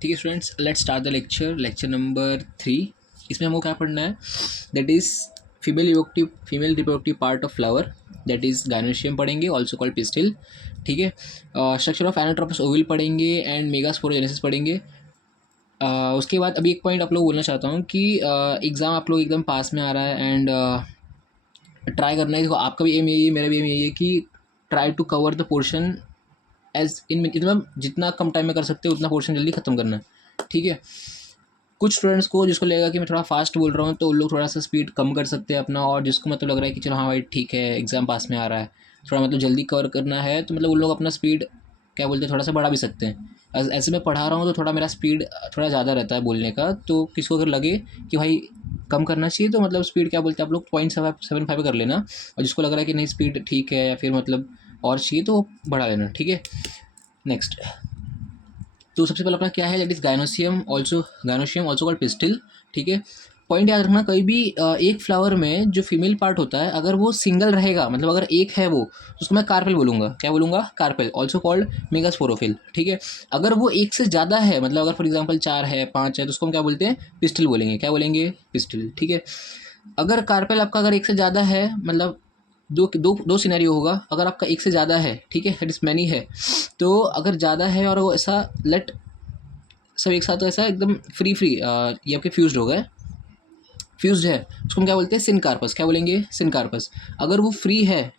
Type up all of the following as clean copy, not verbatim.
ठीक है students, let's start the lecture number 3। इसमें हमको क्या पढ़ना है, that is female reproductive part of flower, that is gynoecium पढ़ेंगे, ऑल्सो कॉल्ड पिस्टिल। ठीक है, स्ट्रक्चर ऑफ एनाट्रोपस ओविल पढ़ेंगे एंड मेगास्पोरोजेनेसिस पढ़ेंगे। उसके बाद अभी एक पॉइंट आप लोग बोलना चाहता हूँ कि एग्ज़ाम आप लोग एकदम पास में आ रहा है एंड ट्राई करना है। देखो, आपका भी एम यही है, मेरा भी एम यही है कि try to cover the portion as in, मतलब जितना कम टाइम में कर सकते हो उतना पोर्शन जल्दी ख़त्म करना है। ठीक है, कुछ स्टूडेंट्स को जिसको लगेगा कि मैं थोड़ा फास्ट बोल रहा हूँ तो उन लोग थोड़ा सा स्पीड कम कर सकते हैं अपना, और जिसको मतलब लग रहा है कि चलो हाँ भाई ठीक है एग्ज़ाम पास में आ रहा है, थोड़ा मतलब जल्दी कवर करना है, तो मतलब उन लोग अपना स्पीड क्या बोलते हैं थोड़ा सा बढ़ा भी सकते हैं। ऐसे मैं पढ़ा रहा हूँ तो थोड़ा मेरा स्पीड थोड़ा ज़्यादा रहता है बोलने का, तो किसी को अगर लगे कि भाई कम करना चाहिए तो मतलब स्पीड क्या बोलते हैं आप लोग 0.75 कर लेना, और जिसको लग रहा है कि नहीं स्पीड ठीक है या फिर मतलब और चाहिए तो बढ़ा लेना। ठीक है, नेक्स्ट। तो सबसे पहले अपना क्या है, that is gynoecium also called pistil. ठीक है, पॉइंट याद रखना, कहीं भी एक फ्लावर में जो फीमेल पार्ट होता है अगर वो सिंगल रहेगा, मतलब अगर एक है वो, तो उसको मैं कार्पेल बोलूँगा। क्या बोलूँगा? Carpel, also called megasporophyll. ठीक है, अगर वो एक से ज़्यादा है, मतलब अगर फॉर एग्जाम्पल 4 है 5 है, तो उसको हम क्या बोलते हैं? पिस्टिल बोलेंगे। क्या बोलेंगे? पिस्टिल। ठीक है, अगर कार्पेल आपका अगर एक से ज़्यादा है, मतलब दो दो दो सिनेरियो होगा। अगर आपका एक से ज़्यादा है, ठीक है, दैट इज मैनी है, तो अगर ज़्यादा है और वो ऐसा लेट सब एक साथ ऐसा एकदम फ्री ये आपके फ्यूज्ड हो गए, फ्यूज्ड है, उसको हम क्या बोलते हैं? सिनकार्पस। क्या बोलेंगे? सिनकार्पस। अगर वो फ्री है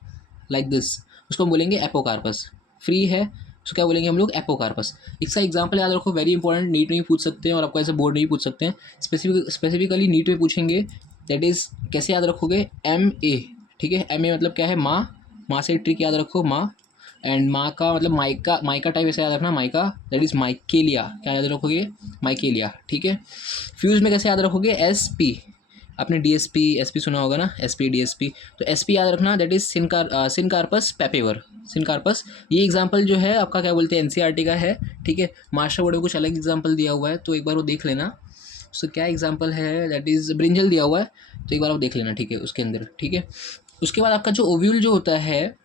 लाइक दिस, उसको हम बोलेंगे एपोकार्पस। फ्री है उसको क्या बोलेंगे हम लोग? एपोकार्पस। इसका एग्जांपल याद रखो, वेरी इंपॉर्टेंट, नीट में भी पूछ सकते हैं और आपको ऐसे बोर्ड में भी पूछ सकते हैं। स्पेसिफिकली नीट में पूछेंगे, दैट इज़ कैसे याद रखोगे? M A. ठीक है, एम ए मतलब क्या है? माँ। माँ से ट्रिक याद रखो, माँ। एंड माँ का मतलब माइका, माइका टाइप ऐसे याद रखना, माइका, दैट इज़ माइकेलिया। क्या याद रखोगे? माइकेलिया। ठीक है, फ्यूज में कैसे याद रखोगे? S P. आपने डीएसपी एसपी सुना होगा ना, एसपी डीएसपी, तो एसपी याद रखना, दैट इज सिनकार्पस पेपेवर। सिनकार्पस, ये एग्जांपल जो है आपका क्या बोलते हैं? एनसीईआरटी का है। ठीक है, मास्टर बोर्ड में कुछ अलग एग्जांपल दिया हुआ है तो एक बार वो देख लेना। उसका क्या एग्जांपल है? दैट इज ब्रिंजल दिया हुआ है, तो एक बार आप देख लेना। ठीक है, उसके अंदर। ठीक है, उसके बाद आपका जो ओव्यूल जो होता है,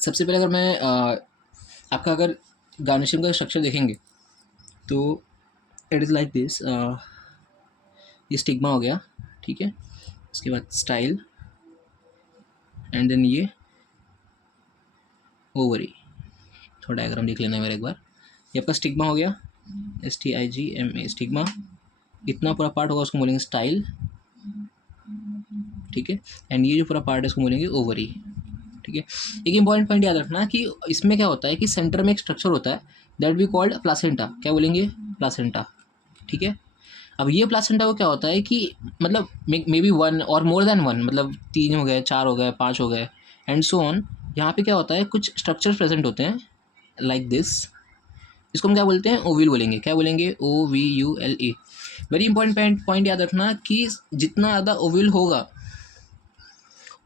सबसे पहले अगर मैं आपका अगर गार्निशिंग का स्ट्रक्चर देखेंगे तो इट इज़ लाइक दिस। ये स्टिग्मा हो गया। ठीक है, उसके बाद स्टाइल, एंड देन ये ओवरी। थोड़ा डायग्राम देख लेना है मेरा एक बार। ये आपका स्टिग्मा हो गया, STIGMA, स्टिग्मा। इतना पूरा पार्ट होगा उसको बोलेंगे स्टाइल। ठीक है, एंड ये जो पूरा पार्ट है उसको बोलेंगे ओवरी। ठीक है, एक इंपॉर्टेंट पॉइंट याद रखना कि इसमें क्या होता है कि सेंटर में एक स्ट्रक्चर होता है, दैट वी कॉल्ड प्लासेंटा। क्या बोलेंगे? प्लासेंटा। ठीक है, अब ये प्लासेंटा को क्या होता है कि मतलब मे बी वन और मोर देन वन, मतलब 3 हो गए, 4 हो गए, 5 हो गए, एंड सो ऑन। यहाँ पे क्या होता है, कुछ स्ट्रक्चर्स प्रेजेंट होते हैं लाइक दिस। इसको हम क्या बोलते हैं? ओविल बोलेंगे। क्या बोलेंगे? OVULE। वेरी इंपॉर्टेंट पॉइंट याद रखना कि जितना ज़्यादा ओविल होगा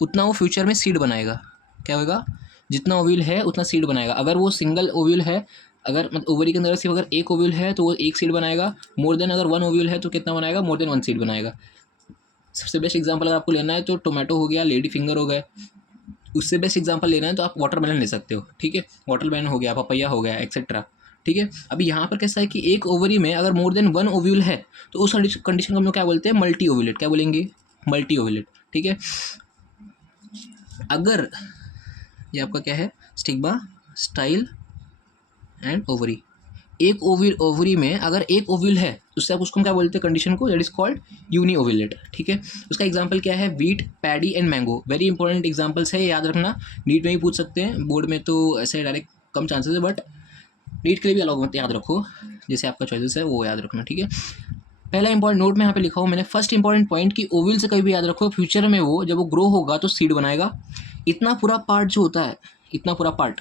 उतना वो फ्यूचर में सीड बनाएगा। क्या होगा? जितना ओव्यूल है उतना सीड बनाएगा। अगर वो सिंगल ओव्यूल है, अगर मतलब ओवरी के अंदर सिर्फ अगर एक ओव्यूल है तो वो एक सीड बनाएगा। मोर देन अगर वन ओव्यूल है तो कितना बनाएगा? मोर देन वन सीड बनाएगा। सबसे बेस्ट एग्जांपल अगर आपको लेना है तो टोमेटो हो गया, लेडी फिंगर हो गए। उससे बेस्ट एग्जांपल लेना है तो आप वाटरमेलन ले सकते हो। ठीक है, वाटरमेलन हो गया, पपैया हो गया, एक्सेट्रा। ठीक है, अभी यहाँ पर कैसा है कि एक ओवरी में अगर मोर देन वन ओव्यूल है तो उस कंडीशन को हम लोग क्या बोलते हैं? Multi ovulate. क्या बोलेंगे? Multi ovulate. ठीक है, अगर ये आपका क्या है? Stigma, style and ovary. एक ओवरी में अगर एक ओव्यूल है उससे आप उसको क्या बोलते हैं? कंडीशन को, that is called uniovulate. ठीक है, उसका एग्जांपल क्या है? Wheat, paddy and mango. Very important examples है, याद रखना। नीट में ही पूछ सकते हैं, बोर्ड में तो ऐसे डायरेक्ट कम चांसेस है, बट नीट के लिए भी अलग मत याद रखो, जैसे आपका चॉइसेस है वो याद रखना। ठीक है, पहला इंपॉर्टेंट नोट में यहाँ पे लिखा हूँ मैंने, फर्स्ट इंपॉर्टेंट पॉइंट कि ओव्यूल से कभी भी याद रखो फ्यूचर में वो जब वो ग्रो होगा तो सीड बनाएगा। इतना पूरा पार्ट जो होता है, इतना पूरा पार्ट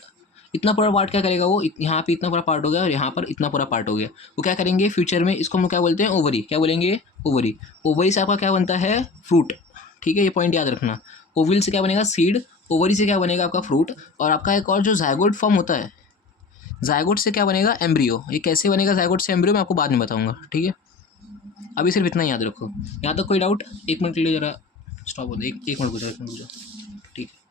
क्या करेगा? वो यहाँ पे इतना पूरा पार्ट हो गया और यहाँ पर इतना पूरा पार्ट हो गया, वो क्या करेंगे फ्यूचर में? इसको हम क्या बोलते हैं? ओवरी। क्या बोलेंगे? ओवरी। ओवरी से आपका क्या बनता है? फ्रूट। ठीक है, ये पॉइंट याद रखना। ओविल से क्या बनेगा? सीड। ओवरी से क्या बनेगा? आपका फ्रूट। और आपका एक और जो जायगोट फॉर्म होता है, जायगोट से क्या बनेगा? एम्ब्रियो। ये कैसे बनेगा जायगोट से एम्ब्रियो मैं आपको बाद में बताऊंगा। ठीक है, अभी सिर्फ इतना ही याद रखो। यहाँ तक कोई डाउट? एक मिनट के लिए जरा स्टॉप हो जाए, एक मिनट रुक जाओ, एक मिनट रुक जाओ। ठीक है,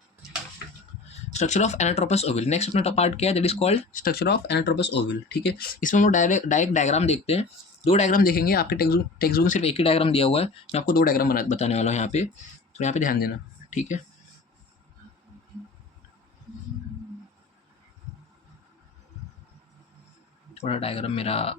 structure of anatropous ovule. Next अपना पार्ट क्या है, that is called structure of anatropous ovule. ठीक है, इसमें हम लोग डायरेक्ट डायग्राम देखते हैं। दो डायग्राम देखेंगे, आपके टेक्स्ट बुक में सिर्फ एक ही डायग्राम दिया हुआ है, मैं आपको दो डायग्राम बताने वाला हूँ यहाँ पे, तो यहाँ पे ध्यान देना। ठीक है, थोड़ा डायग्राम मेरा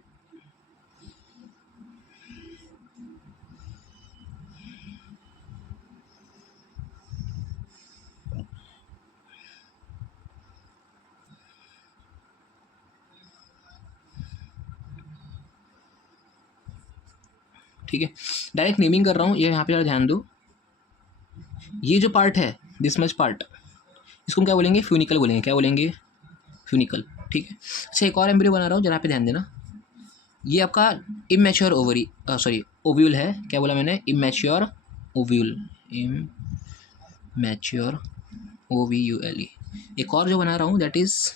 ठीक है, डायरेक्ट नेमिंग कर रहा हूँ। ये यहाँ पे ध्यान दो, ये जो पार्ट है दिस मच पार्ट, इसको हम क्या बोलेंगे, फ्यूनिकल बोलेंगे। क्या बोलेंगे, फ्यूनिकल। ठीक है, अच्छा एक और एम्ब्रियो बना रहा हूँ, जरा पे ध्यान देना। ये आपका इमेच्योर ओवरी ओव्यूल है। क्या बोला मैंने, इमेच्योर ओव्यूल, इमेच्योर OVULE। एक और जो बना रहा हूँ दैट इज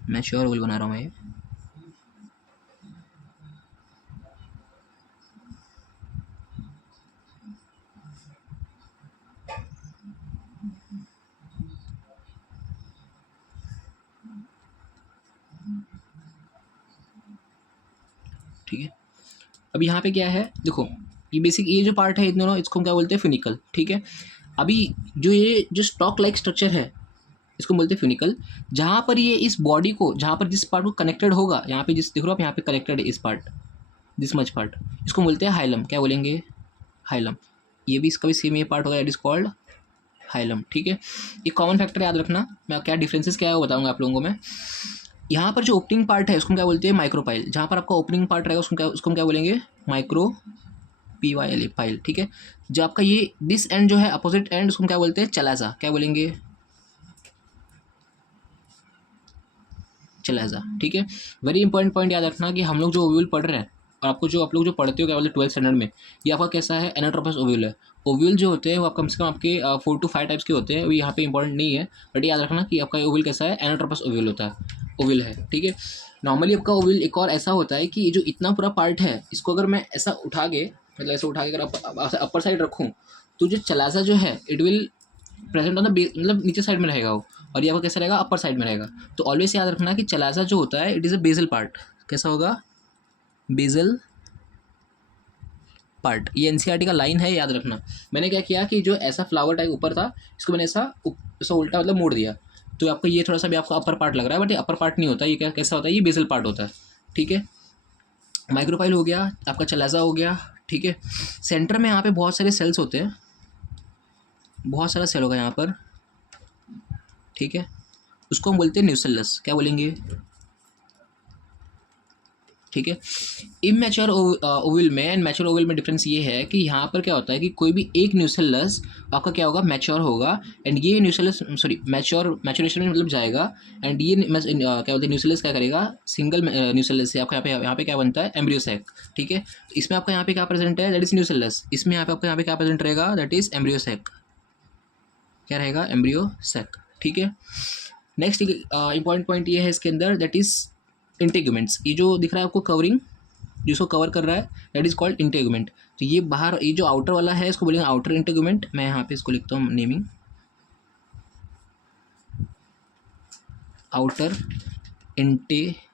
मैच्योर ओव्यूल बना रहा हूँ मैं। ठीक है, अब यहाँ पे क्या है देखो, ये बेसिक ये जो पार्ट है इतना, इसको हम क्या बोलते हैं, फ्यूनिकल। ठीक है, अभी ये जो स्टॉक लाइक स्ट्रक्चर है इसको बोलते हैं फ्यूनिकल। जहाँ पर ये इस बॉडी को, जहाँ पर जिस पार्ट को कनेक्टेड होगा, यहाँ पे जिस देख रहे हो आप, यहाँ पे कनेक्टेड है इस पार्ट, दिस मच पार्ट, इसको बोलते हैं हाइलम। क्या बोलेंगे, हाइलम। ये भी इसका भी सेम ये पार्ट होगा, इट इज कॉल्ड हाइलम। ठीक है, ये कॉमन फैक्टर याद रखना, मैं क्या डिफरेंसेस क्या है वो बताऊंगा आप लोगों को मैं। यहाँ पर जो ओपनिंग पार्ट है उसको क्या बोलते हैं, माइक्रोपाइल। जहाँ पर आपका ओपनिंग पार्ट रहेगा उसको हम क्या बोलेंगे, माइक्रो PYLE पाइल। ठीक है, जो आपका ये दिस एंड जो है अपोजिट एंड, उसको हम क्या बोलते हैं, चलाजा। क्या बोलेंगे, चलाजा। ठीक है, वेरी इंपॉर्टेंट पॉइंट याद रखना कि हम लोग जो ओव्यूल पढ़ रहे हैं, और आपको जो आप लोग जो पढ़ते हो क्या बोलते हैं 12th स्टैंडर्ड में, ये आपका कैसा है, एनाट्रोपस ओव्यूल है। ओव्यूल जो होते हैं वो आप कम से कम आपके 4 to 5 टाइप्स के होते हैं, वो यहाँ पे इंपॉर्टेंट नहीं है, बट याद रखना कि आपका ओव्यूल कैसा है, एनाट्रोपस ओव्यूल होता है, ओव्यूल है। ठीक है, नॉर्मली आपका ओव्यूल एक और ऐसा होता है कि ये जो इतना पूरा पार्ट है, इसको अगर मैं ऐसा उठा के, मतलब ऐसे उठा के अगर अपर साइड रखूँ, तो जो चलाजा जो है it will present on the मतलब नीचे साइड में रहेगा वो, और ये आपका कैसा रहेगा, अपर साइड में रहेगा। तो ऑलवेज याद रखना कि चलाजा जो होता है it is a basal part. कैसा होगा, बेजल पार्ट। ये NCERT का लाइन है, याद रखना। मैंने क्या किया कि जो ऐसा फ्लावर टाइप ऊपर था, इसको मैंने ऐसा उल्टा मतलब मोड़ दिया, तो आपका ये थोड़ा सा भी आपका अपर पार्ट लग रहा है, बट ये अपर पार्ट नहीं होता, ये क्या कैसा होता है, ये बेजल पार्ट होता है। ठीक है, माइक्रोपाइल हो गया, आपका चलाजा हो गया। ठीक है, सेंटर में यहाँ पे बहुत सारे सेल्स होते हैं, बहुत सारा सेल होगा यहाँ पर। ठीक है, उसको हम बोलते हैं न्यूसेलस। क्या बोलेंगे, ठीक है, इमेच्योर ओवल में एंड मैच्योर ओवल में डिफरेंस ये है कि यहाँ पर क्या होता है कि कोई भी एक न्यूसेलस आपका क्या होगा, मैच्योर होगा, एंड ये न्यूसेलस मैच्योरेशन में मतलब जाएगा, एंड ये क्या बोलते हैं, न्यूसेलस क्या करेगा, सिंगल न्यूसेलस से आपका यहाँ पे क्या बनता है, एम्ब्रियोसैक। ठीक है, तो इसमें आपका यहाँ पे क्या प्रेजेंट है, दैट इज न्यूसेलस। इसमें यहाँ पे आपका यहाँ पे क्या प्रेजेंट रहेगा, दैट इज एम्ब्रियोसैक। क्या रहेगा, एम्ब्रियोसैक। ठीक है, नेक्स्ट इंपॉर्टेंट पॉइंट ये है इसके अंदर, दैट इज इंटेगुमेंट्स। ये जो दिख रहा है आपको कवरिंग, जिसको कवर कर रहा है, दैट इज कॉल्ड इंटेगुमेंट। तो ये बाहर, ये जो आउटर वाला है इसको बोलेंगे आउटर इंटेगुमेंट। मैं यहाँ पे इसको लिखता हूँ नेमिंग, आउटर इंटेगुमेंट्स।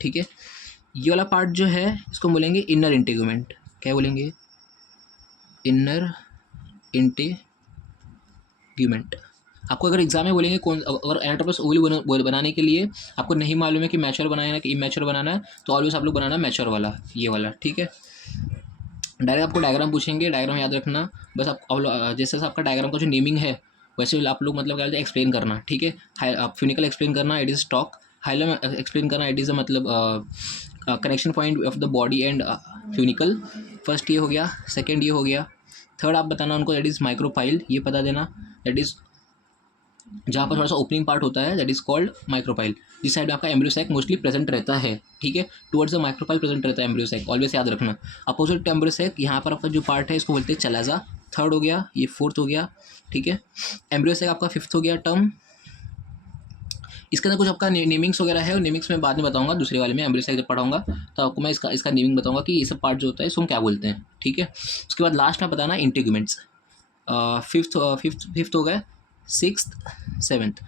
ठीक है, ये वाला पार्ट जो है इसको बोलेंगे इनर इंटेगुमेंट। क्या बोलेंगे, इनर इंटेगुमेंट। आपको अगर एग्जाम में बोलेंगे कौन, अगर एनाट्रोपस ओवल बनाने के लिए आपको नहीं मालूम है कि मैच्योर बनाना है कि इमेच्योर बनाना है, तो ऑलवेज आप लोग बनाना मैच्योर वाला, ये वाला। ठीक है, डायरेक्ट आपको डायग्राम पूछेंगे, डायग्राम याद रखना बस। आप जैसे आपका डायग्राम का जो नेमिंग है वैसे आप लोग मतलब क्या बोलते हैं, एक्सप्लेन करना। ठीक है, आप फ्यूनिकल एक्सप्लेन करना, it is stock. Hilum explain करना, इट इज़ मतलब connection point of the body and funicle. First ये हो गया, सेकेंड ये हो गया, थर्ड आप बताना उनको, दैट इज़ माइक्रोपाइल। ये पता देना, दैट इज़ जहाँ पर थोड़ा सा ओपनिंग पार्ट होता है, दैट इज कॉल्ड माइक्रोपाइल। जिस साइड में आपका एम्ब्रियोसैक मोस्टली प्रेजेंट रहता है। ठीक है, टुवर्ड्स द माइक्रोपाइल प्रेजेंट रहता है एम्ब्रियोसैक, ऑलवेज याद रखना। अपोजिट एम्ब्रियोसैक यहाँ पर आपका जो पार्ट है इसको बोलते हैं चलाजा। थर्ड हो गया, ये फोर्थ हो गया। ठीक है, एम्ब्रियोसैक आपका फिफ्थ हो गया टर्म। इसके अंदर कुछ आपका नेमिंग्स वगैरह है, और नेमिंग्स मैं बाद में बताऊंगा दूसरे वाले में, एम्ब्रियो सेल जब पढ़ाऊंगा तो आपको मैं इसका इसका नेमिंग बताऊंगा कि ये सब पार्ट जो होता है इसको हम क्या बोलते हैं, ठीक है। उसके बाद लास्ट में बताना इंटीग्यूमेंट्स। फिफ्थ फिफ्थ फिफ्थ हो गए, सिक्स्थ, सेवन्थ।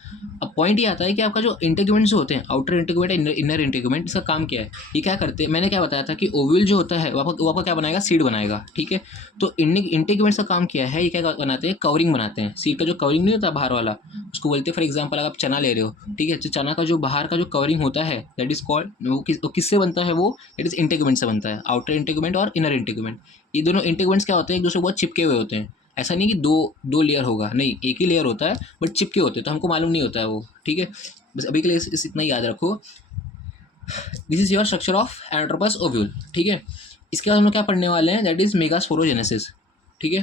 अब पॉइंट ये आता है कि आपका जो इंटीग्यूमेंट्स जो होते हैं, आउटर इंटीग्यूमेंट, इनर इंटीग्यूमेंट, इसका काम क्या है, ये क्या करते हैं, मैंने क्या बताया था कि ओव्यूल जो होता है वो आपका क्या बनाएगा, सीड बनाएगा, ठीक है। तो इंटीग्यूमेंट्स का काम क्या है, ये क्या बनाते हैं, कवरिंग बनाते हैं। सीड का जो कवरिंग नहीं होता बाहर वाला, उसको बोलते हैं, फॉर एग्जाम्पल अगर आप चना ले रहे हो, ठीक है, तो चना का जो बाहर का जो कवरिंग होता है दैट इज कॉल्ड, वो किससे बनता है, वो दैट इज इंटीग्यूमेंट से बनता है, आउटर इंटीग्यूमेंट और इनर इंटीग्यूमेंट। ये दोनों इंटीग्यूमेंट्स क्या होते हैं, एक दूसरे को बहुत चिपके हुए होते हैं। ऐसा नहीं कि दो दो लेयर होगा, नहीं, एक ही लेयर होता है, बट चिपके होते हैं तो हमको मालूम नहीं होता है वो, ठीक है। बस अभी के लिए इतना ही याद रखो। This is your structure of anatropous ovule, ठीक है। इसके बाद हम लोग क्या पढ़ने वाले हैं, दैट इज मेगास्पोरोजेनेसिस, ठीक है।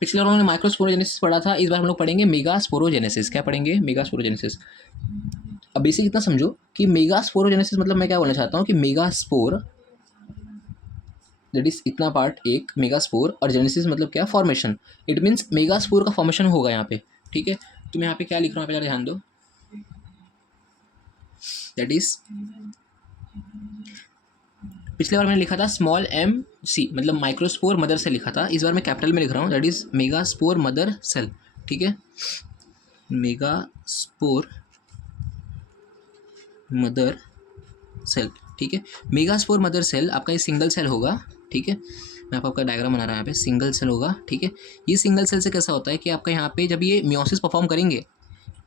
पिछले बार हमने माइक्रोस्पोरोजेनेसिस पढ़ा था, इस बार हम लोग पढ़ेंगे मेगास्पोरोजेनेसिस। क्या पढ़ेंगे, मेगास्पोरोजेनेसिस। अब बेसिक इतना समझो कि मेगास्पोरोजेनेसिस मतलब मैं क्या बोलना चाहता हूँ कि मेगास्पोर दैट इज इतना पार्ट एक मेगास्पोर, और जेनेसिस मतलब क्या, फॉर्मेशन। इट मीन्स मेगास्पोर का फॉर्मेशन होगा यहाँ पे, ठीक है। तो मैं यहाँ पे क्या लिख रहा हूँ, यहाँ पे ध्यान दो, दैट इज पिछले बार मैंने लिखा था स्मॉल एम सी, मतलब माइक्रोस्पोर मदर सेल लिखा था, इस बार मैं कैपिटल में लिख रहा हूँ, that is megaspore mother cell, ठीक है। मेगास्पोर मदर सेल, ठीक है। मेगास्पोर मदर सेल आपका ये सिंगल सेल होगा, ठीक है। मैं आपका डायग्राम बना रहा हूँ, यहाँ पे सिंगल सेल होगा, ठीक है। ये सिंगल सेल से कैसा होता है कि आपका यहाँ पे जब ये मियोसिस परफॉर्म करेंगे,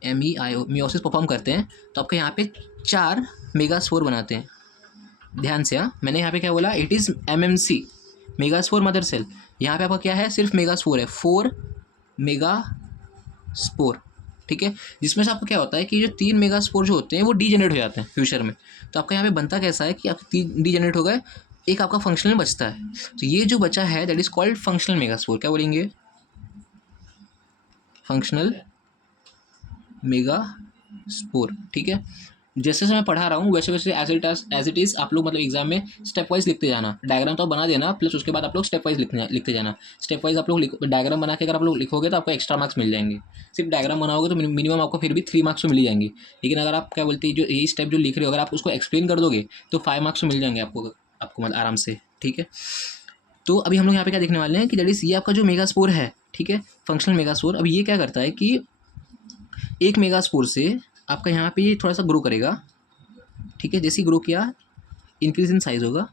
MEIO मियोसिस परफॉर्म करते हैं, तो आपके यहाँ पे 4 मेगास्पोर बनाते हैं। ध्यान से, हाँ, मैंने यहाँ पे क्या बोला, it is MMC, megaspore mother cell. यहाँ पे आपका क्या है, सिर्फ मेगास्पोर है, 4 मेगास्पोर, ठीक है। जिसमें से आपको क्या होता है कि जो 3 मेगास्पोर जो होते हैं वो डीजेनरेट हो जाते हैं फ्यूचर में। तो आपका यहाँ पे बनता कैसा है कि आप 3 डीजेनरेट हो गए, एक आपका फंक्शनल बचता है। तो ये जो बचा है that is called functional megaspore. क्या बोलेंगे, फंक्शनल मेगास्पोर, ठीक है। जैसे जैसे मैं पढ़ा रहा हूँ वैसे वैसे एज इट इज़ आप लोग मतलब एग्जाम में स्टेप वाइज लिखते जाना। डायग्राम तो बना देना, प्लस उसके बाद आप लोग स्टेप वाइज लिखते जाना। स्टेप वाइज आप लोग डायग्राम बना के अगर आप लोग लिखोगे तो आपको एक्स्ट्रा मार्क्स मिल जाएंगे। सिर्फ डायग्राम बनाओगे तो मिनिमम आपको फिर भी 3 मार्क्स तो मिल जाएंगे। लेकिन अगर आप क्या बोलते हैं, जो यही स्टेप जो लिख रहे हो अगर आप उसको एक्सप्लेन कर दोगे तो 5 मार्क्स तो मिल जाएंगे आपको मतलब आराम से, ठीक है। तो अभी हम लोग यहाँ पे क्या देखने वाले हैं कि दैट इज ये आपका जो मेगास्पोर है, ठीक है, फंक्शनल मेगास्पोर। अब ये क्या करता है कि एक मेगास्पोर से आपका यहाँ पे ये थोड़ा सा ग्रो करेगा, ठीक है। जैसे ही ग्रो किया इंक्रीज इन साइज होगा,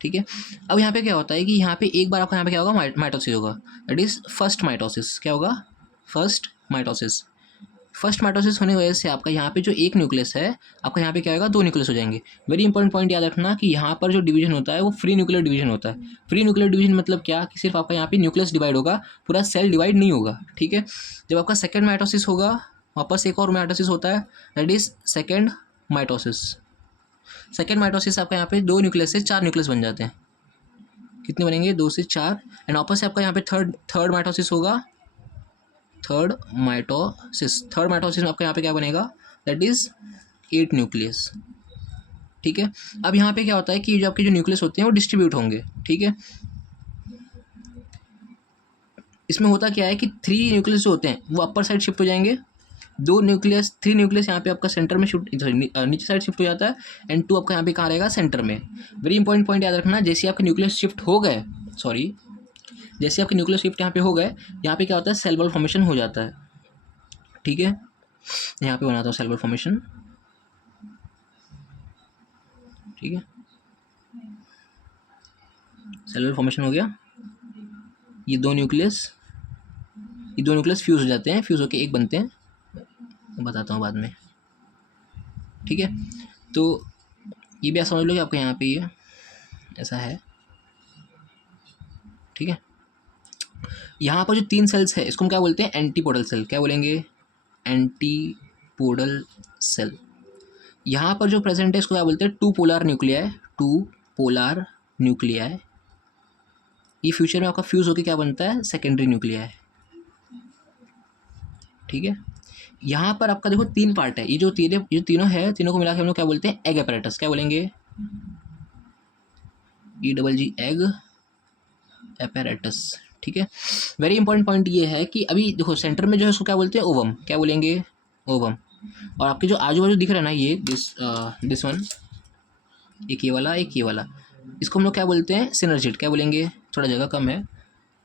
ठीक है। अब यहाँ पे क्या होता है कि यहाँ पे एक बार आपका यहाँ पे क्या होगा, माइटोसिस होगा, दैट इज फर्स्ट माइटोसिस। क्या होगा, फर्स्ट माइटोसिस। फर्स्ट माइटोसिस होने की वजह से आपका यहाँ पे जो एक न्यूक्लियस है, आपका यहाँ पे क्या होगा, 2 न्यूक्लियस हो जाएंगे। वेरी इंपॉर्टेंट पॉइंट याद रखना कि यहाँ पर जो डिवीजन होता है वो फ्री न्यूक्लियर डिवीजन होता है। फ्री न्यूक्लियर डिवीजन मतलब क्या, कि सिर्फ आपका यहाँ पे न्यूक्लियस डिवाइड होगा, पूरा सेल डिवाइड नहीं होगा, ठीक है। जब आपका सेकेंड माइटोसिस होगा, वापस एक और माइटोसिस होता है, that is second mitosis. Second mitosis आपका यहाँ पे 2 न्यूक्लियस से 4 न्यूक्लियस बन जाते हैं। कितने बनेंगे, 2 से 4। एंड वापस से आपका यहाँ पे थर्ड माइटोसिस होगा, थर्ड माइटोसिस में आपका यहाँ पे क्या बनेगा, दैट इज 8 न्यूक्लियस, ठीक है। अब यहाँ पे क्या होता है कि जो आपके जो न्यूक्लियस होते हैं वो डिस्ट्रीब्यूट होंगे, ठीक है। इसमें होता क्या है कि 3 न्यूक्लियस जो होते हैं वो अपर साइड शिफ्ट हो जाएंगे, 3 न्यूक्लियस यहाँ पे आपका सेंटर में शिफ्ट, नीचे साइड शिफ्ट हो जाता है, एंड 2 आपका यहाँ पे कहाँ रहेगा, सेंटर में। वेरी इंपॉर्टेंट पॉइंट याद रखना, जैसे आपके न्यूक्लियस शिफ्ट हो गए, जैसे आपके न्यूक्लियस शिफ्ट यहाँ पे हो गए, यहाँ पे क्या होता है, सेल वॉल फॉर्मेशन हो जाता है, ठीक है। यहाँ पे बनाता हूँ सेल वॉल फॉर्मेशन, ठीक है। सेल वॉल फॉर्मेशन हो गया, ये दो न्यूक्लियस फ्यूज हो जाते हैं, फ्यूज होके एक बनते हैं, बताता हूँ बाद में, ठीक है। तो ये भी आप समझ लो कि आपके यहाँ पे ये ऐसा है, ठीक है। यहाँ पर जो 3 सेल्स है इसको हम क्या बोलते हैं, एंटीपोडल सेल। क्या बोलेंगे, एंटीपोडल सेल। यहाँ पर जो प्रेजेंट है इसको क्या बोलते हैं, 2 पोलर न्यूक्लियाई। ये फ्यूचर में आपका फ्यूज होकर क्या बनता है, सेकेंडरी न्यूक्लियाई, ठीक है। यहाँ पर आपका देखो 3 पार्ट है, ये जो तीनों है, तीनों को मिला के हम लोग क्या बोलते हैं, एग apparatus। क्या बोलेंगे, EGG एग apparatus, ठीक है। वेरी इंपॉर्टेंट पॉइंट ये है कि अभी देखो सेंटर में जो है उसको क्या बोलते हैं, ओवम। क्या बोलेंगे, ओवम, और आपके जो आजू बाजू दिख रहा है ना, ये दिस वन, एक ये वाला, इसको हम लोग क्या बोलते हैं, सिनर्जिड। क्या बोलेंगे, थोड़ा जगह कम है,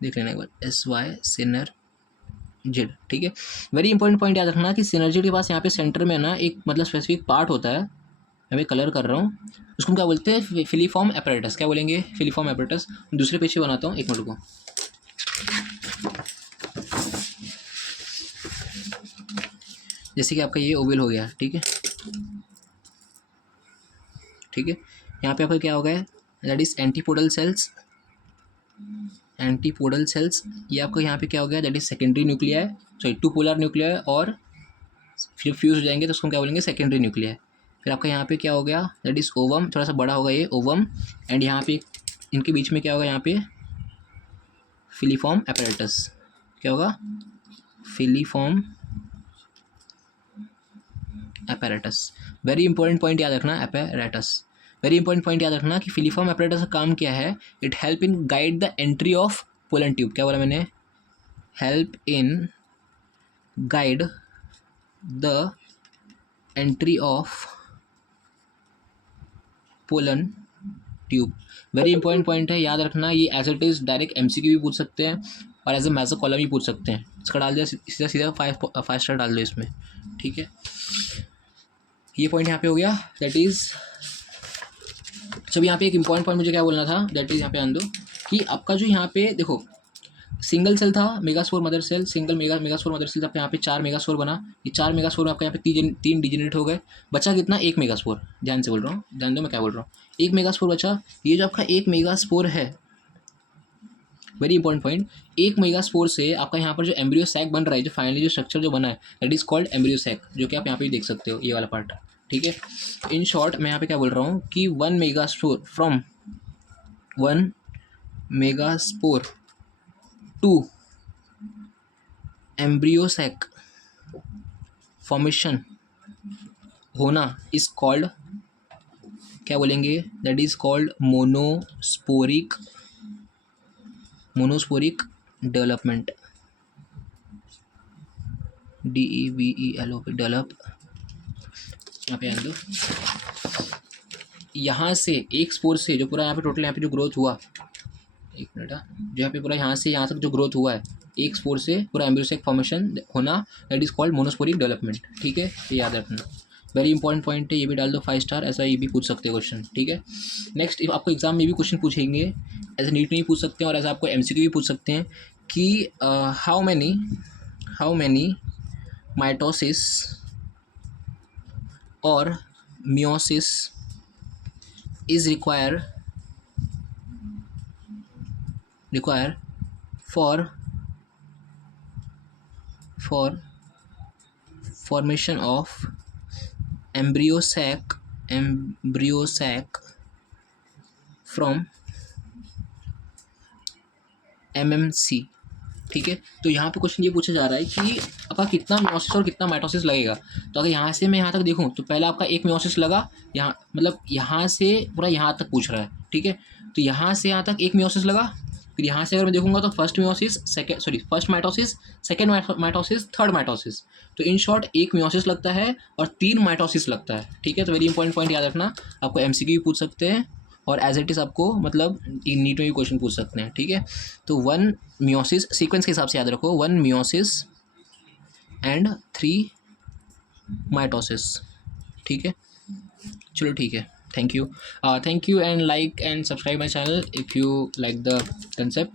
देख लेना एक बार, SY सिनर्जिड, ठीक है। वेरी इंपॉर्टेंट पॉइंट याद रखना कि सिनर्जिड के पास यहाँ पे सेंटर में ना एक मतलब स्पेसिफिक पार्ट होता है, मैं भी कलर कर रहा हूँ, उसको हम क्या बोलते हैं, फिलीफॉर्म एपरेटस। क्या बोलेंगे, फिलीफॉर्म एपरेटस। दूसरे पेज पे बनाता हूँ, एक मिनट को। जैसे कि आपका ये ओवल हो गया, ठीक है, ठीक है। यहाँ पे आपका क्या हो गया, that is antipodal cells, antipodal cells. ये आपको यहाँ पे क्या हो गया, that is secondary nuclei, sorry two polar nuclei, और फिर फ्यूज हो जाएंगे तो उसको हम क्या बोलेंगे, सेकेंडरी न्यूक्लिया। फिर आपका यहाँ पे क्या हो गया, दैट इज ओवम, थोड़ा सा बड़ा होगा ये ओवम, एंड यहाँ पे इनके बीच में क्या होगा, यहाँ पे फिलीफॉर्म एपरेटस। क्या होगा, filiform apparatus. Very important point याद रखना, एपरेटस, वेरी इंपॉर्टेंट पॉइंट याद रखना कि फिलीफॉर्म एपरेटस का काम क्या है, it help in guide the entry of pollen tube. क्या बोला मैंने, help in guide the entry of pollen tube. Very important point है, याद रखना। ये as it is direct MCQ भी पूछ सकते हैं और एज ए मैथ्स कॉलम भी पूछ सकते हैं। इसका डाल दिया सीधा सीधा 5 स्टार डाल दो इसमें, ठीक है। ये पॉइंट यहाँ पे हो गया, दैट इज़। जब यहाँ पे एक इंपॉर्टेंट पॉइंट मुझे क्या बोलना था, दैट इज़ यहाँ पे आन दो कि आपका जो यहाँ पे देखो सिंगल सेल था, megaspore mother cell, single megaspore mother cell, आपका यहाँ पे 4 मेगास्पोर बना। ये 4 मेगास्पोर आपका यहाँ पे तीन डिजेनरेट हो गए, बचा कितना, 1 मेगास्पोर। ध्यान से बोल रहा हूँ, ध्यान दो मैं क्या बोल रहा हूँ, 1 मेगास्पोर बचा। ये जो आपका 1 मेगास्पोर है, वेरी इंपॉर्टेंट पॉइंट, 1 मेगास्पोर से आपका यहाँ पर जो एम्ब्रियो सैक बन रहा है, जो फाइनली जो स्ट्रक्चर जो बना है, that is called embryo sac, जो कि आप यहाँ पे देख सकते हो, ये वाला पार्ट, ठीक है। इन शॉर्ट मैं यहाँ पे क्या बोल रहा हूँ कि 1 megaspore from 1 megaspore to embryo sac formation होना इज कॉल्ड, क्या बोलेंगे, that is called monosporic development, DEVELOP, develop. यहाँ पे आने दो, यहाँ से एक स्पोर से जो पूरा यहाँ पे टोटल यहाँ पे जो ग्रोथ हुआ, एक मिनट, जो यहाँ पे पूरा यहाँ से यहाँ तक जो ग्रोथ हुआ है, एक स्पोर से पूरा एम्ब्रियोसेक फॉर्मेशन होना, that is called monosporic development, ठीक है। ये याद रखना, वेरी इंपॉर्टेंट पॉइंट है, ये भी डाल दो 5 स्टार, ऐसा ये भी पूछ सकते हैं क्वेश्चन, ठीक है। नेक्स्ट आपको एग्जाम में भी क्वेश्चन पूछेंगे, ऐसे नीट में भी पूछ सकते हैं और ऐसा आपको MCQ भी पूछ सकते हैं कि हाउ मैनी माइटोसिस और meiosis is require for formation of embryo sac from MMC, ठीक है। तो यहाँ पे क्वेश्चन ये पूछा जा रहा है कि आपका कितना मियोसिस और कितना माइटोसिस लगेगा। तो अगर यहाँ से मैं यहाँ तक देखूँ तो पहला आपका 1 मियोसिस लगा, यहाँ मतलब यहाँ से पूरा यहाँ तक पूछ रहा है, ठीक है। तो यहाँ से यहाँ तक 1 मियोसिस लगा, फिर यहाँ से अगर मैं देखूंगा तो first mitosis, second mitosis, third mitosis. तो इन शॉर्ट 1 मियोसिस लगता है और 3 माइटोसिस लगता है, ठीक है। तो वेरी इंपॉर्टेंट पॉइंट याद रखना, आपको MCQ भी पूछ सकते हैं और एज इट इज़ आपको मतलब नीट में भी क्वेश्चन पूछ सकते हैं, ठीक है। तो 1 मियोसिस सीक्वेंस के हिसाब से याद रखो, 1 मियोसिस एंड 3 माइटोसिस, ठीक है। चलो ठीक है, thank you and like and subscribe my channel if you like the concept.